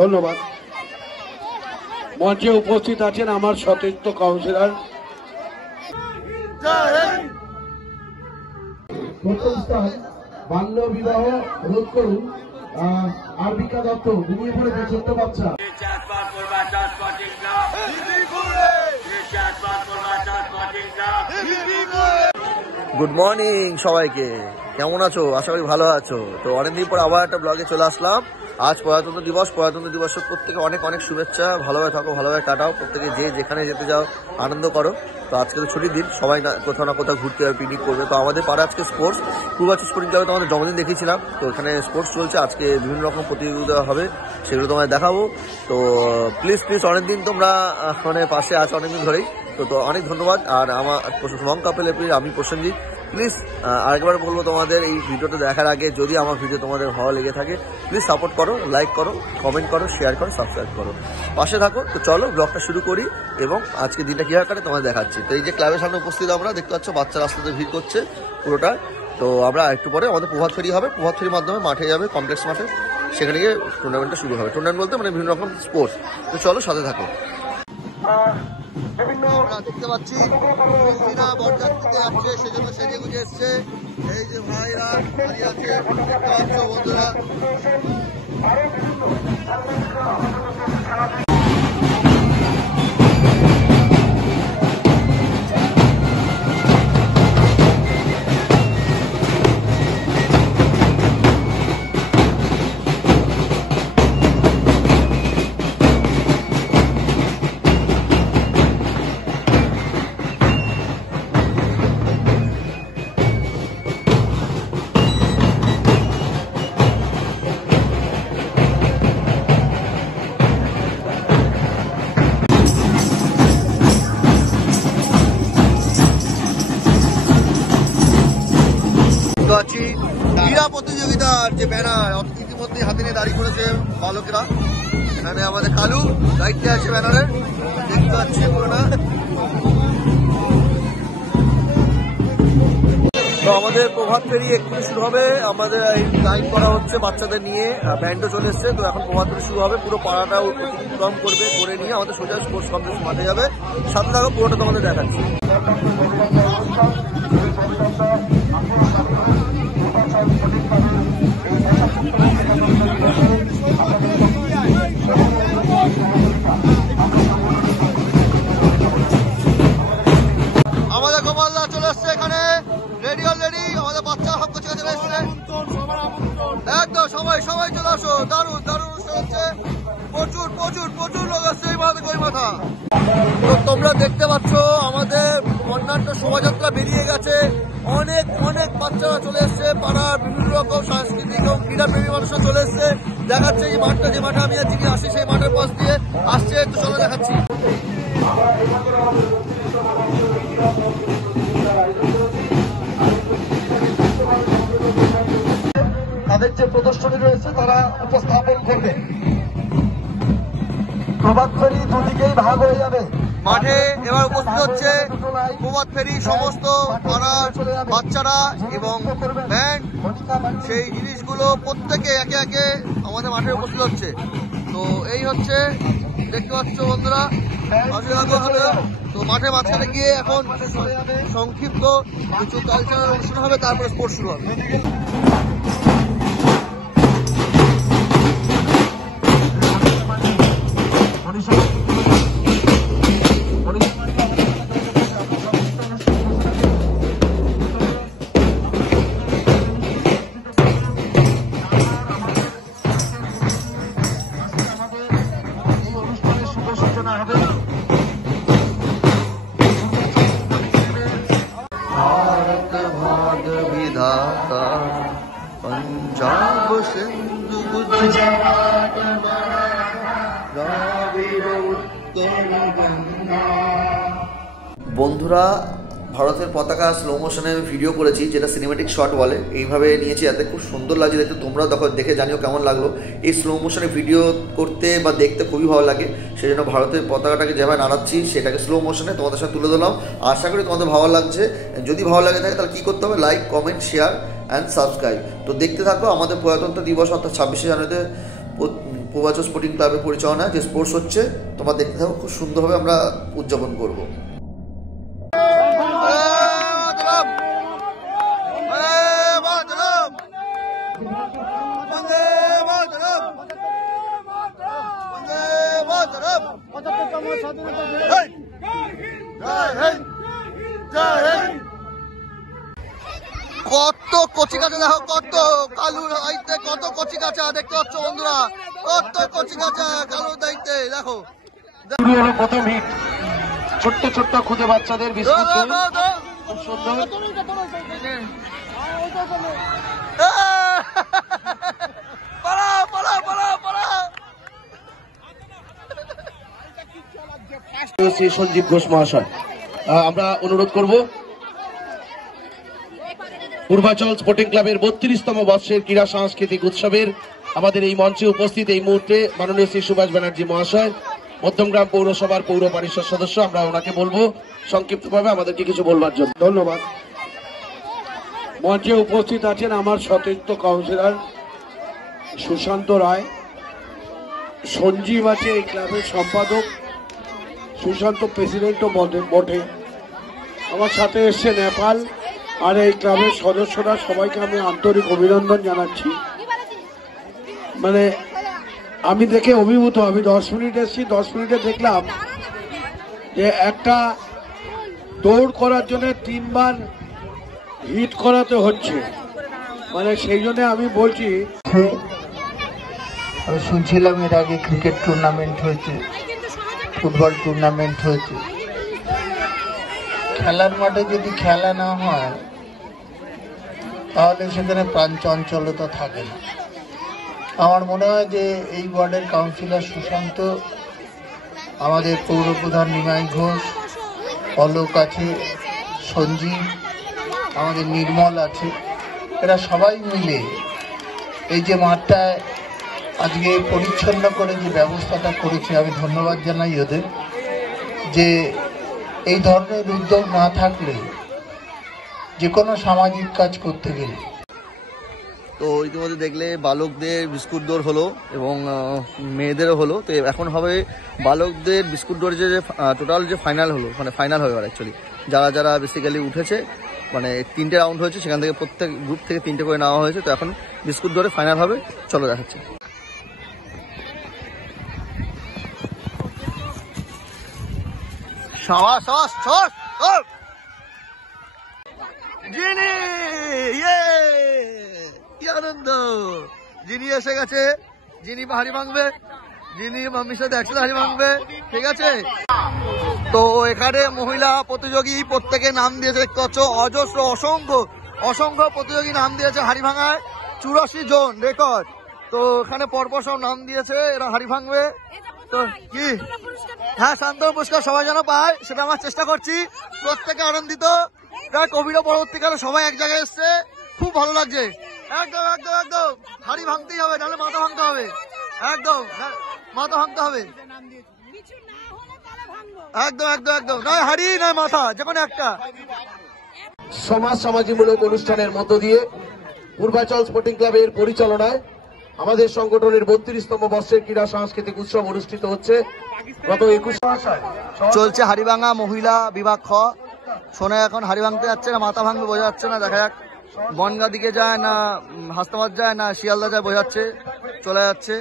ধন্যবাদ। মঞ্চে উপস্থিত আছেন আমার সতীর্থ কাউন্সিলর বাল্য বিবাহ রোধ করুন আরবিকা দত্ত ঘুমিয়ে পড়েছে ছোট্ট বাচ্চা। গুড মর্নিং সবাইকে, কেমন আছো? আশা করি ভালো আছো। তো অনেকদিন পর আবার একটা ব্লগে চলে আসলাম। আজ প্রজাতন্ত্র দিবস। প্রজাতন্ত্র দিবসের প্রত্যেকে অনেক অনেক শুভেচ্ছা। ভালোভাবে থাকো, ভালোভাবে কাটাও, প্রত্যেকে যে যেখানে যেতে যাও আনন্দ করো। তো আজকে তো ছুটির দিন, সবাই কোথাও না কোথাও ঘুরতে যাবে, পিকনিক করবে। তো আমাদের পাড়া আজকে স্পোর্টস পূর্বাচল স্পোর্টিং ক্লাবে তোমাদের জন্মদিন দেখিয়েছিলাম। তো এখানে স্পোর্টস চলছে, আজকে বিভিন্ন রকম প্রতিযোগিতা হবে, সেগুলো তোমায় দেখাবো। তো প্লিজ অনেকদিন তোমরা মানে পাশে আছো অনেকদিন ধরেই, তো অনেক ধন্যবাদ। আর আমার রং কাপেল আমি প্রসেনজিৎ। প্লিজ আরেকবার বলবো তোমাদের এই ভিডিওটা দেখার আগে যদি আমার ভিডিও তোমাদের ভালো লেগে থাকে প্লিজ সাপোর্ট করো, লাইক করো, কমেন্ট করো, শেয়ার করো, সাবস্ক্রাইব করো, পাশে থাকো। তো চলো ব্লগটা শুরু করি এবং আজকে দিনটা কীভাবে কাটে তোমাদের দেখাচ্ছি। তো এই যে ক্লাবের সামনে উপস্থিত আমরা দেখতে পাচ্ছ, বাচ্চা রাস্তাতে ভিড় করছে পুরোটা। তো আমরা একটু পরে আমাদের প্রভাত ফেরি হবে, প্রভাত ফেরির মাধ্যমে মাঠে যাবে, কমপ্লেক্স মাঠে, সেখানে গিয়ে টুর্নামেন্টটা শুরু হবে। টুর্নামেন্ট বলতে মানে বিভিন্ন রকম স্পোর্টস। তো চলো সাথে থাকো। আমরা দেখতে পাচ্ছি বরযাত্রীতে আসছে, সেজন্য সেজে গুজে এসছে। এই যে ভাইরা দাঁড়িয়ে আছে, দেখতে পাচ্ছ বন্ধুরা। ক্রীড়া প্রতিযোগিতার যে ব্যানার ইতিমধ্যে হাতে নিয়ে দাঁড়িয়ে করেছে বালকেরা। এখানে আমাদের কালু দায়িত্বে আছে ব্যানারের, দেখতে পাচ্ছি পুরোটা। তো আমাদের প্রভাত ফেরি একটু শুরু হবে। আমাদের এই লাইন করা হচ্ছে বাচ্চাদের নিয়ে, ব্যান্ডও চলে এসছে। তো এখন প্রভাত ফেরি শুরু হবে, পুরো পাড়াটা অতিক্রম করবে, করে নিয়ে আমাদের সোজা স্পোর্টস কমপ্লেক্স মাঠে যাবে। সাথে থাকো, পুরোটা তোমাদের দেখাচ্ছি। আমাদের গোপালদা চলে এসছে এখানে, রেডি অলরেডি। আমাদের বাচ্চা সব কিছু চলে এসছে একদম। সবাই চলে আসো, দারুণ অনুষ্ঠান হচ্ছে। প্রচুর লোক আসছে এই মাথা ওই মাথা। তো তোমরা দেখতে পাচ্ছ আমাদের বর্ণাঢ্য শোভাযাত্রা বেরিয়ে গেছে। অনেক বাচ্চারা চলে এসছে, পাড়ার বিভিন্ন রকম সাংস্কৃতিক এবং ক্রীড়াপ্রেমী মানুষরা চলে এসছে। দেখাচ্ছে এই মাঠটা, যে মাঠে আমি আজকে আসি সেই মাঠের পাশ দিয়ে আসছে। একটু চলে দেখাচ্ছি। তাদের যে প্রদর্শনী রয়েছে তারা উপস্থাপন করবে। প্রভাত ফেরি দুদিকেই ভাগ হয়ে যাবে। মাঠে এবার উপস্থিত হচ্ছে প্রভাত ফেরি, সমস্ত পাড়ার বাচ্চারা এবং ব্যান্ড, সেই জিনিসগুলো প্রত্যেকে একে একে আমাদের মাঠে উপস্থিত হচ্ছে। তো এই হচ্ছে, দেখতে পাচ্ছ বন্ধুরা। তো মাঠে মাঝখানে গিয়ে এখন সংক্ষিপ্ত কিছু কালচারাল অনুষ্ঠান হবে, তারপরে স্পোর্টস শুরু হবে। पंजाब सिंधु गुजरात বন্ধুরা, ভারতের পতাকা স্লো মোশনে ভিডিও করেছি, যেটা সিনেমেটিক শট বলে। এইভাবে নিয়েছি, যাতে খুব সুন্দর লাগছে দেখতে। তোমরা দেখে জানিও কেমন লাগলো। এই স্লো মোশনে ভিডিও করতে বা দেখতে খুবই ভালো লাগে, সেই জন্য ভারতের পতাকাটাকে যেভাবে নাড়াচ্ছি সেটাকে স্লো মোশনে তোমাদের সাথে তুলে ধরলাম। আশা করি তোমাদের ভালো লাগছে। যদি ভালো লাগে থাকে তাহলে কী করতে হবে? Like, comment, share and subscribe. তো দেখতে থাকো। আমাদের প্রজাতন্ত্র দিবস অর্থাৎ 26শে জানুয়ারিতে পূর্বাচল স্পোর্টিং ক্লাবের পরিচালনায় যে স্পোর্টস হচ্ছে, তোমরা দেখতে থাকো, খুব সুন্দরভাবে আমরা উদযাপন করবো। কত কচি কাঁচা দেখো, কত কালুর দায়িত্বে কত কচি কাঁচা দেখতে পাচ্ছ বন্ধুরা, কত কচি কাঁচা কালুর দায়িত্বে দেখো। শুরু হলো প্রথম হিট, ছোট্ট ছোট্ট খুদে বাচ্চাদের বিস্কুট খুব সুন্দর। পালা পালা পালা পালা। সঞ্জীব ঘোষ মহাশয়, আমরা অনুরোধ করব পূর্বাচল স্পোর্টিং ক্লাবের 32তম বর্ষের ক্রীড়া সাংস্কৃতিক উৎসবের আমাদের এই মঞ্চে উপস্থিত এই মুহূর্তে মাননীয় শ্রী সুভাষ ব্যানার্জি মহাশয়, মধ্যমগ্রাম পৌরসভার পৌর পরিষদ সদস্য, আমরা ওনাকে বলবো সংক্ষিপ্তভাবে আমাদেরকে কিছু বলবার জন্য। ধন্যবাদ। মঞ্চে উপস্থিত আছেন আমার সতীর্থ কাউন্সিলর সুশান্ত রায়, সঞ্জীব আছে এই ক্লাবের সম্পাদক, সুশান্ত প্রেসিডেন্টও বটে। আমার সাথে এসছে নেপাল আর এই ক্লাবের সদস্যরা, সবাইকে আমি আন্তরিক অভিনন্দন জানাচ্ছি। মানে আমি দেখে অভিভূত, আমি 10 মিনিট এসেছি, 10 মিনিটে দেখলাম যে একটা দৌড় করার জন্য 3 বার হিট করাতে হচ্ছে, মানে সেই জন্য আমি বলছি। আমি শুনছিলাম এর আগে ক্রিকেট টুর্নামেন্ট হয়েছে, ফুটবল টুর্নামেন্ট হয়েছে। খেলার মাঠে যদি খেলা না হয় তাহলে সেখানে প্রাণ চঞ্চলতা থাকে না। আমার মনে হয় যে এই ওয়ার্ডের কাউন্সিলর সুশান্ত, আমাদের পৌরপ্রধান নিমাই ঘোষ, অলোক আছে, সঞ্জীব, আমাদের নির্মল আছে, এরা সবাই মিলে এই যে মাঠটায় আজকে পরিচ্ছন্ন করে যে ব্যবস্থাটা করেছে, আমি ধন্যবাদ জানাই ওদের। যে এই ধরনের উদ্যোগ না থাকলে যে কোনো সামাজিক কাজ করতে গেলে। তো ইতিমধ্যে দেখলে বালকদের বিস্কুট দৌড় হলো এবং মেয়েদেরও হলো। তো এখন হবে বালকদের বিস্কুট দৌড় যে টোটাল যে ফাইনাল হলো, মানে ফাইনাল হবে আর অ্যাকচুয়ালি যারা যারা বেসিক্যালি উঠেছে, মানে 3টে রাউন্ড হয়েছে, সেখান থেকে প্রত্যেক গ্রুপ থেকে 3টে করে নেওয়া হয়েছে। তো এখন বিস্কুট দৌড়ে ফাইনাল হবে, চলো দেখাচ্ছি। জিনি, কি আনন্দ! জিনি এসে গেছে, জিনি হাড়ি ভাঙবে, যিনি মাম্মির সাথে একসাথে হাড়ি ভাঙবে, ঠিক আছে। তো এখানে মহিলা প্রতিযোগী প্রত্যেকে নাম দিয়েছে, দেখতে পাচ্ছ অজস্র অসংখ্য প্রতিযোগী নাম দিয়েছে হাড়ি ভাঙায়, 84 জন রেকর্ড। তো এখানে পরপর সব নাম দিয়েছে, এরা হাড়ি ভাঙবে। তো কি, হ্যাঁ, শান্তনু পুরস্কার সবাই যেন পায় সেটা আমার চেষ্টা করছি। প্রত্যেকে আনন্দিত, কোভিড পরবর্তীকালে সবাই এক জায়গায় এসছে, খুব ভালো লাগছে। একদম একদম একদম হাড়ি ভাঙতেই হবে, নাহলে মাথা ভাঙতে হবে, একদম মাথা ভাঙতে হবে, একদম একদম একদম, নয় হাড়ি নয় মাথা, যে কোনো একটা। সমাজমূলক অনুষ্ঠানের মধ্য দিয়ে পূর্বাচল স্পোর্টিং ক্লাবের পরিচালনায় আমাদের সংগঠনের 32তম বর্ষের ক্রীড়া সাংস্কৃতিক উৎসব অনুষ্ঠিত হচ্ছে। গত 21 চলছে হাড়িভাঙা মহিলা বিভাগ খ। শোনা এখন হাড়ি ভাঙতে যাচ্ছে না মাথা ভাঙবে বোঝা যাচ্ছে না, দেখা যাক বনগা দিকে যায় না হাসনাবাদ যায় না শিয়ালদা যায়, বোঝাচ্ছে চলে যাচ্ছে।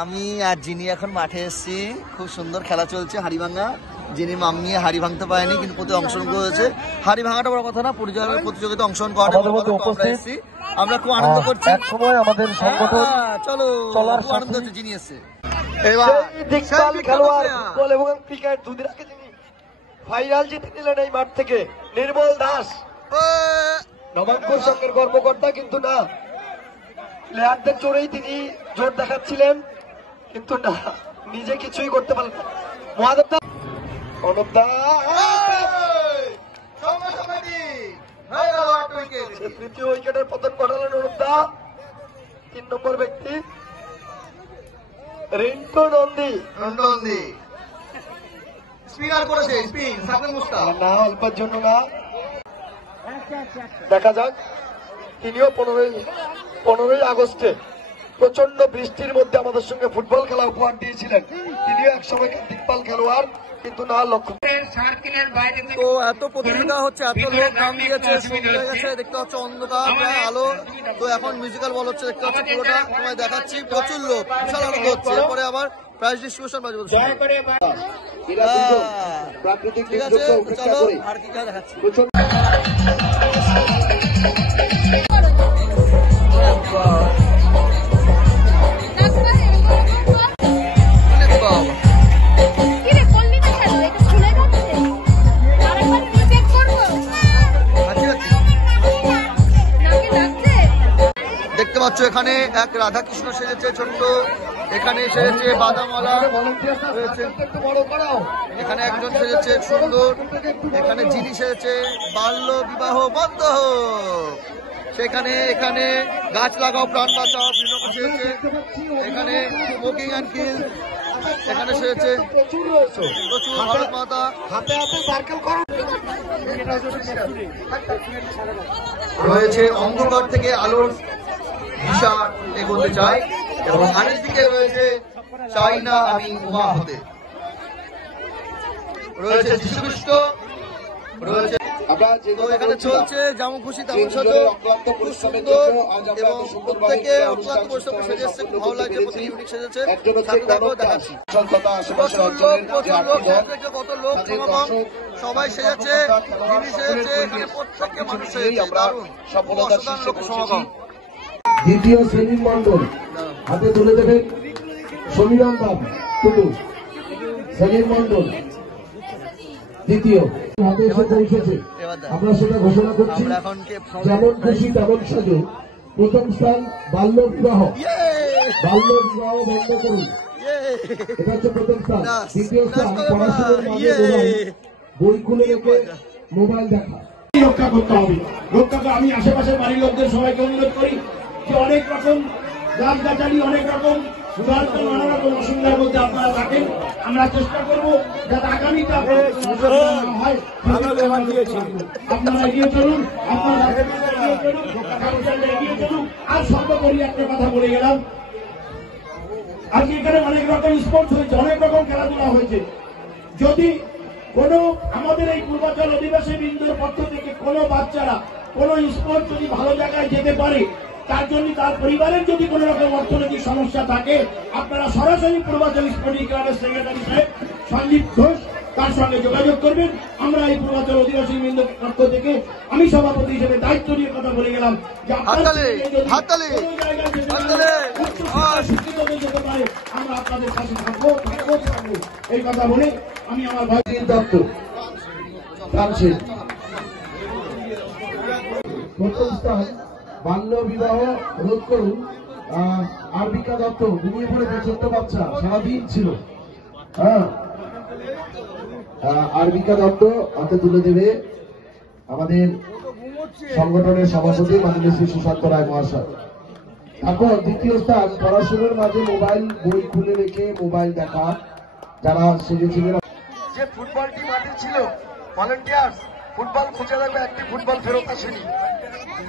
আমি আর জিনি এখন মাঠে এসেছি, খুব সুন্দর খেলা চলছে হাড়িভাঙা। যিনি মাম্মি হাড়ি ভাঙতে পারেনি কিন্তু প্রতি অংশগ্রহণ করেছে। হাড়ি ভাঙাটা বড় কথা না, প্রতিযোগিতা অংশগ্রহণ করাটা আমরা খুব আনন্দ করছি। আমাদের সংগঠন চলো, খুব আনন্দ হচ্ছে যিনি এসছে। খেলোয়াড় ফুটবল এবং ক্রিকেট দুদিন আগে তিনি ফাইনাল জিতে নিলেন এই মাঠ থেকে, নির্মল দাস, নবাঙ্কুর সঙ্গের কর্মকর্তা। কিন্তু না, প্লেয়ারদের জোরেই তিনি জোর দেখাচ্ছিলেন, কিন্তু না, নিজে কিছুই করতে পারলেন না। মহাদেব দা, অনুপ দা তৃতীয় উইকেটের পতন ঘটালেন অনুপ দা। 3 নম্বর ব্যক্তি রিন্টু নন্দী স্পিনার করেছে, স্পিন সাকিব মুস্তাক না, অল্পের জন্য না, দেখা যাক। তিনিও 15ই আগস্টে প্রচন্ড বৃষ্টির মধ্যে আমাদের সঙ্গে ফুটবল খেলা উপহার দিয়েছিলেন। তিনিও একসময় দিকপাল খেলোয়াড়, কিন্তু না লক্ষ্য। তো এত প্রতিযোগিতা হচ্ছে, এত লোক নাম দিয়েছে, সন্ধে হয়ে গেছে, দেখতে পাচ্ছ অন্ধকার প্রায় আলো। তো এখন মিউজিক্যাল বল হচ্ছে, দেখতে পাচ্ছ পুরোটা তোমায় দেখাচ্ছি। প্রচুর লোক, বিশাল আনন্দ হচ্ছে। এরপরে আবার প্রাইজ ডিস্ট্রিবিউশন বাজবে। ঠিক আছে, চলো আর কি খেলা দেখাচ্ছি। দেখতে পাচ্ছ এখানে এক রাধাকৃষ্ণ সেজেছে ছোট্ট, এখানে সেজেছে বাদামওয়ালা, এখানে একজন সেজেছে সুন্দর, এখানে যিনি সেজেছে বাল্য বিবাহ বন্ধ হোক, সেখানে এখানে গাছ লাগাও প্রাণ বাঁচাও বিভিন্ন সেজেছে, এখানে স্মোকিং অ্যান্ড কিল, এখানে সেজেছে প্রচুর ভারত মাতা। রয়েছে অন্ধকার থেকে আলোর দিশা এগোতে চাই, এবং আরেক দিকে রয়েছে চাই না আমি উমা হতে, রয়েছে যীশুখ্রিস্ট, রয়েছে। তো এখানে চলছে যেমন খুশি তেমন সাজো, খুব সুন্দর, এবং প্রত্যেকে অক্লান্ত পরিশ্রম সেজে এসছে, খুব ভালো লাগছে, প্রত্যেকে ইউনিক সেজেছে। দেখাচ্ছি কত লোক সমাগম, সবাই সেজেছে, যিনি সেজেছে, এখানে প্রত্যেককে মানুষ সেজেছে, দারুণ অসাধারণ লোকের সমাগম। দ্বিতীয় শ্রেণীর মন্ডল হাতে তুলে দেবেন সমীরঞ্জন টুটু, শ্রেণীর মন্ডল দ্বিতীয় হাতে এসে পৌঁছেছে। আমরা সেটা ঘোষণা করছি, যেমন খুশি তেমন সাজো। প্রথম স্থান বাল্য বিবাহ, বাল্য বিবাহ বন্ধ করুন, এটা হচ্ছে প্রথম স্থান। দ্বিতীয় স্থান পড়াশোনার মাঝে মোবাইল, বই খুলে রেখে মোবাইল দেখা। রক্ষা করতে হবে, রক্ষা করে আমি আশেপাশের বাড়ির লোকদের সবাইকে অনুরোধ করি যে অনেক রকম গাছগাছালি, অনেক রকম নানা রকম অসুবিধার মধ্যে আপনারা থাকেন। আমরা চেষ্টা করবো যাতে আগামীতে হয় আপনারা এগিয়ে চলুন, আপনারা এগিয়ে চলুন। আর সর্বোপরি একটা কথা বলে গেলাম, আজকে এখানে অনেক রকম স্পোর্টস হয়েছে, অনেক রকম খেলাধুলা হয়েছে। যদি কোনো আমাদের এই পূর্বাচল অধিবাসী বৃন্দের পক্ষ থেকে কোনো বাচ্চারা কোনো স্পোর্টস যদি ভালো জায়গায় যেতে পারে, তার জন্য তার পরিবারের যদি কোনো রকম অর্থনৈতিক সমস্যা থাকে, আপনারা সরাসরি পূর্বাচল স্পোর্টিং ক্লাবের সেক্রেটারি সাহেব সঞ্জীব ঘোষ, তার সঙ্গে যোগাযোগ করবেন। আমরা এই পূর্বাচল অধিবাসী বৃন্দের পক্ষ থেকে আমি সভাপতি হিসেবে দায়িত্ব নিয়ে কথা বলে গেলাম যে শিক্ষিতদের যেতে পারে, আমরা আপনাদের সাথে থাকবো। এই কথা বলে আমি আমার ভাই দত্ত প্রথম স্থান বাল্য বিবাহ রোধ করুন। আরবিকা দত্ত ঘুমিয়ে পড়েছে, ছোট্ট বাচ্চা, সারাদিন ছিল। হ্যাঁ, আরবিকা দত্ত হাতে তুলে দেবে আমাদের সংগঠনের সভাপতি মাননীয় শ্রী সুশান্ত রায় মহাশয়। এখন দ্বিতীয় স্থান পড়াশোনার মাঝে মোবাইল, বই খুলে রেখে মোবাইল দেখা, যারা সেজেছিলেন। যে ফুটবলটি মাঠে ছিল, ভলেন্টিয়ার্স ফুটবল খুঁজে দেখবে, একটি ফুটবল ফেরত আসেনি,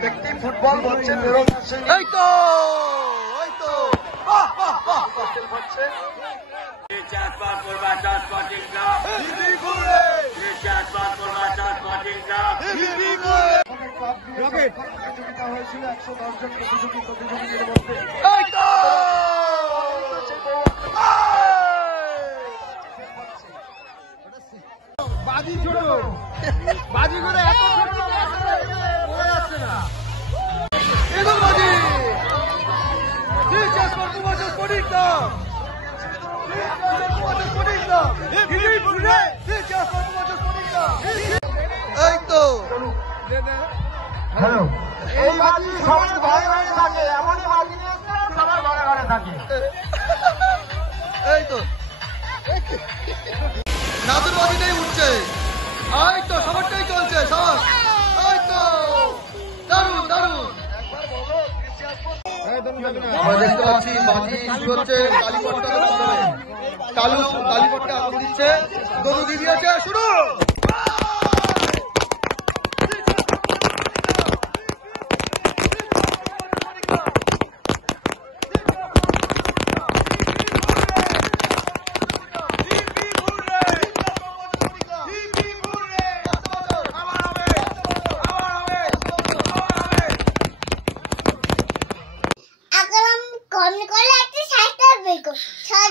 একটি ফুটবল হচ্ছে ফেরত আসেনি। এই তো প্রতিযোগিতা হয়েছিল 110 জন প্রতিযোগীদের মধ্যে। বাজি ছোট, বাজি করে এত ছোট বোঝা যাচ্ছে না। এই তো হ্যালো, এই বাজি সবার ঘরে ঘরে থাকে, এমনই বাজি নিয়ে সবার ঘরে ঘরে থাকে। এই তো নাদুর বাজিটাই উঠছে, এই তো সবারটাই চলছে, সবার এই তো দারুণ দারুণ। আমরা দেখতে পাচ্ছি বাজি শুরু হচ্ছে, কালীপটটা আগুন দিচ্ছে, দোনো দিদি আছে, শুরু।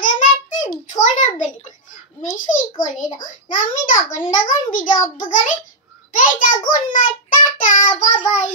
আমাদের না একটা ছোট বেল বেশি করে না আমি তখন ভিডিও অফ করে পেয়ে যাগুন না টাটা বাবাই।